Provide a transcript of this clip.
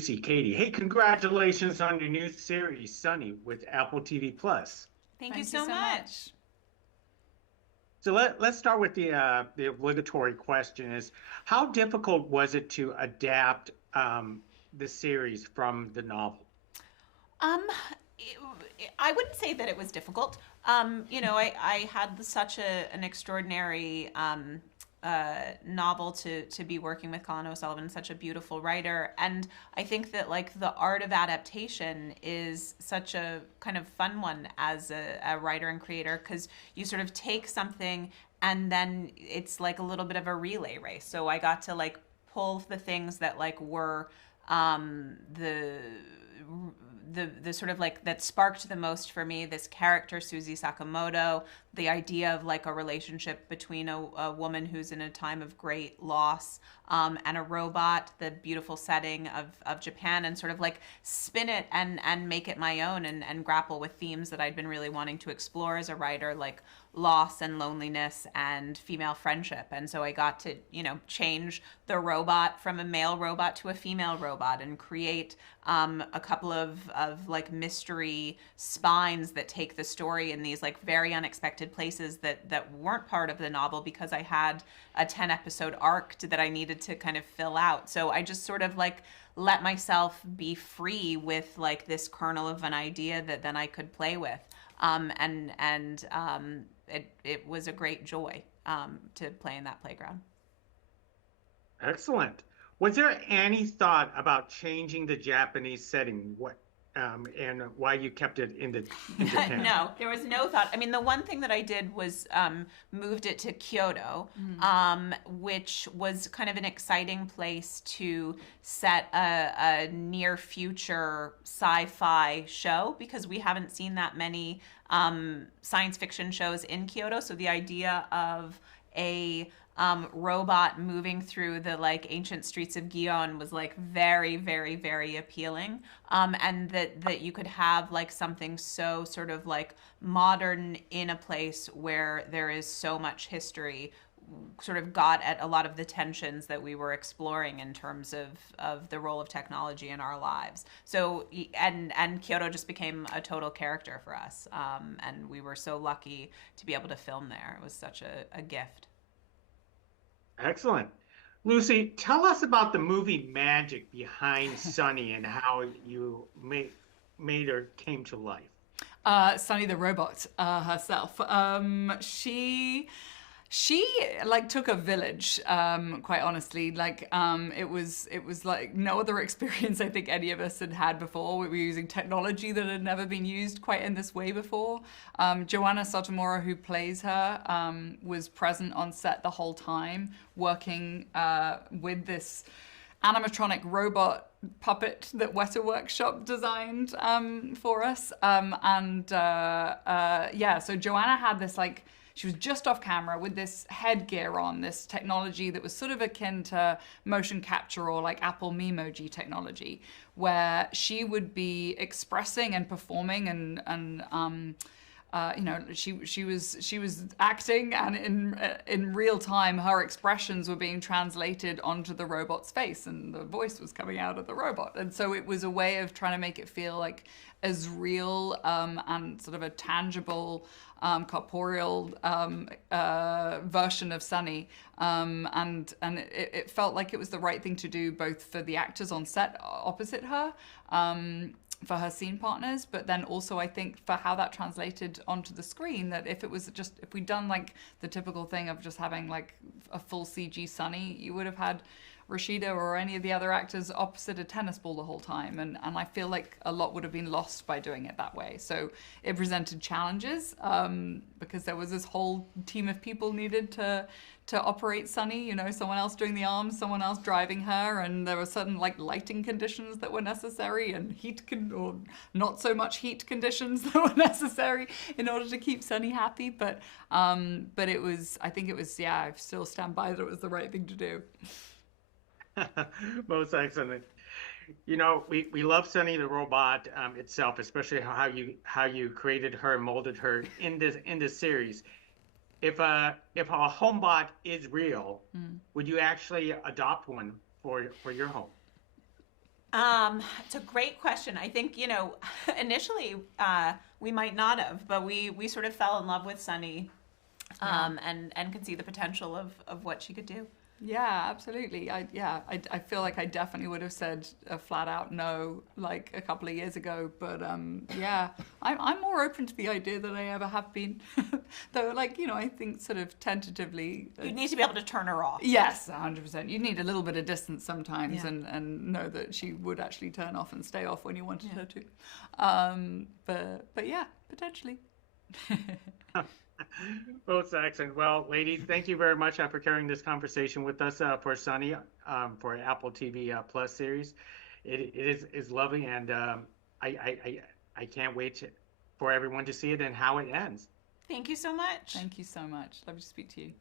Lucy, Katie. Hey, congratulations on your new series, Sunny, with Apple TV Plus. Thank you Thank you so so much. much. So let's start with the obligatory question: is how difficult was it to adapt the series from the novel? Um, it, I wouldn't say that it was difficult. I had such an extraordinary novel to be working with Colin O'Sullivan, such a beautiful writer, and I think that like the art of adaptation is such a kind of fun one as a writer and creator because you sort of take something and then it's like a little bit of a relay race. So I got to like pull the things that like were the sort of like that sparked the most for me, this character Suzie Sakamoto, the idea of like a relationship between a woman who's in a time of great loss, and a robot, the beautiful setting of Japan, and sort of like spin it and make it my own, and grapple with themes that I'd been really wanting to explore as a writer, like loss and loneliness and female friendship. And so I got to, change the robot from a male robot to a female robot and create a couple of like mystery spines that take the story in these like very unexpected places that weren't part of the novel because I had a 10 episode arc that I needed to kind of fill out. So I just sort of like let myself be free with like this kernel of an idea that then I could play with. It was a great joy to play in that playground. Excellent. Was there any thought about changing the Japanese setting? What and why you kept it in Japan? No, there was no thought. I mean, the one thing that I did was moved it to Kyoto, which was kind of an exciting place to set a near future sci-fi show because we haven't seen that many science fiction shows in Kyoto. So the idea of a robot moving through the like ancient streets of Gion was like very, very, very appealing. And that you could have like something so sort of like modern in a place where there is so much history sort of got at a lot of the tensions that we were exploring in terms of the role of technology in our lives. So and Kyoto just became a total character for us, and we were so lucky to be able to film there. It was such a gift. Excellent. Lucy, tell us about the movie magic behind Sunny and how you made her came to life. Sunny the robot herself. She like took a village, quite honestly. Like it was like no other experience I think any of us had had before. We were using technology that had never been used quite in this way before. Joanna Sotomura, who plays her, was present on set the whole time, working with this animatronic robot puppet that Weta Workshop designed for us. Yeah, so Joanna had this like, she was just off camera with this headgear on, this technology that was sort of akin to motion capture or like Apple Memoji technology, where she would be expressing and performing she was acting, and in real time her expressions were being translated onto the robot's face, and the voice was coming out of the robot. And so it was a way of trying to make it feel like as real and sort of a tangible, corporeal version of Sunny, and it felt like it was the right thing to do, both for the actors on set opposite her, for her scene partners, but then also I think for how that translated onto the screen, that if we'd done like the typical thing of just having like a full CG Sunny, you would have had Rashida or any of the other actors opposite a tennis ball the whole time, and I feel like a lot would have been lost by doing it that way. So it presented challenges, because there was this whole team of people needed to operate Sunny, someone else doing the arms, someone else driving her, and there were certain like lighting conditions that were necessary, and or not so much heat conditions that were necessary in order to keep Sunny happy. But I think it was, yeah, I still stand by that it was the right thing to do. Most excellent. We love Sunny the robot itself, especially how you created her and molded her in this series. If a homebot is real, would you actually adopt one for your home? It's a great question. I think, initially we might not have, but we sort of fell in love with Sunny, and could see the potential of what she could do. Yeah, absolutely. I feel like I definitely would have said a flat out no like a couple of years ago, but yeah, I'm more open to the idea than I ever have been. Though, like, I think sort of tentatively. You need to be able to turn her off. Yes, 100%. You need a little bit of distance sometimes, Yeah. and know that she would actually turn off and stay off when you wanted her to. But yeah, potentially. Well, it's excellent. Well, ladies, thank you very much for carrying this conversation with us for Sunny, for Apple TV Plus series. It is lovely, and I can't wait for everyone to see it and how it ends. Thank you so much. Thank you so much. Love to speak to you.